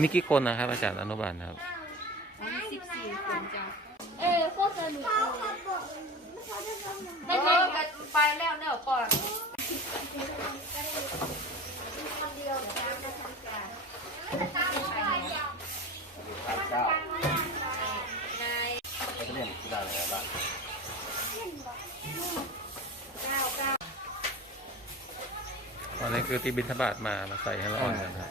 มีกี่คนนะครับ อาจารย์อนุบาลนะครับอ๋อมีสิบสี่คนจ้ะเออโคตรสนุกเลยได้ไหมไปแล้วเนอะก่อนเก้าเขาจะเล่นกีฬาอะไรบ้างตอนนี้คือที่บิณฑบาตมามาใส่ให้เราอ่อนกันครับ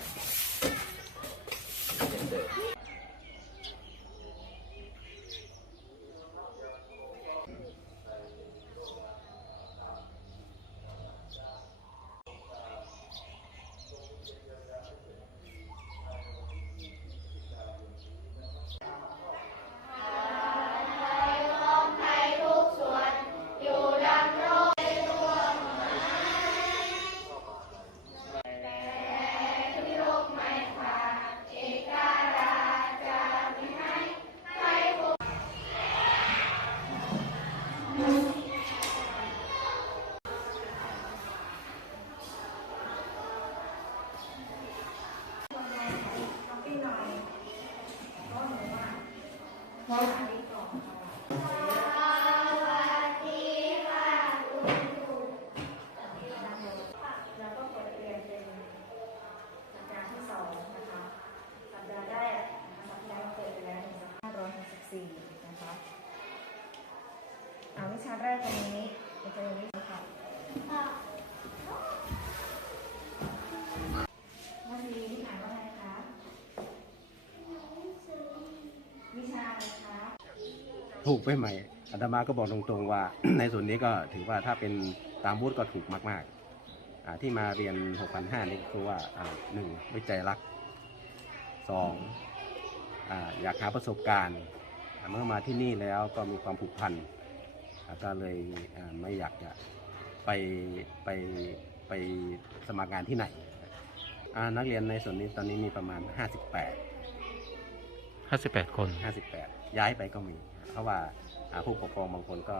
วิชาแรกวันนี้เป็นตัวนี้ค่ะวันนี้ถามว่าอะไรคะวิชาอะไรคะถูกไปไหมอาตมาก็บอกตรงๆว่า ในส่วนนี้ก็ถือว่าถ้าเป็นตามวุฒิก็ถูกมากๆอ่าที่มาเรียน 6,500นี่คือว่าอ่าหนึ่งวิจัยรักสองอ่าอยากหาประสบการณ์ เมื่อมาที่นี่แล้วก็มีความผูกพัน ก็เลยอ่าไม่อยากจะไปไปไปสมัครงานที่ไหนอ่านักเรียนในส่วนนี้ตอนนี้มีประมาณ 58ห้าสิบแปดคน 58 ย้ายไปก็มี เพราะว่าอ่าผู้ปกครองบางคนก็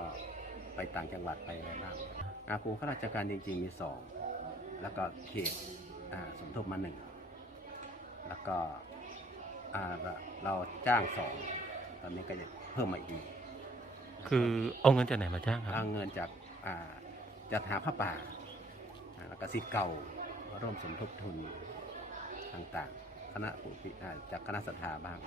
ไปต่างจังหวัดไปอะไรบ้างอาครูข้าราชการจริงๆมีสอง แล้วก็เขตอ่าสมทบมาหนึ่ง แล้วก็อ่าเราเราจ้างสอง ตอนนี้ก็จะเพิ่มมาอีกหนึ่ง คือเอาเงินจากไหนมาจ้างครับ เอาเงินจากอ่าจัดหาผ้าป่าอ่าแล้วก็สิทธิ์เก่ามาร่วมสมทบทุนต่างๆ คณะผู้พิอ่าจากคณะสถาบ้าง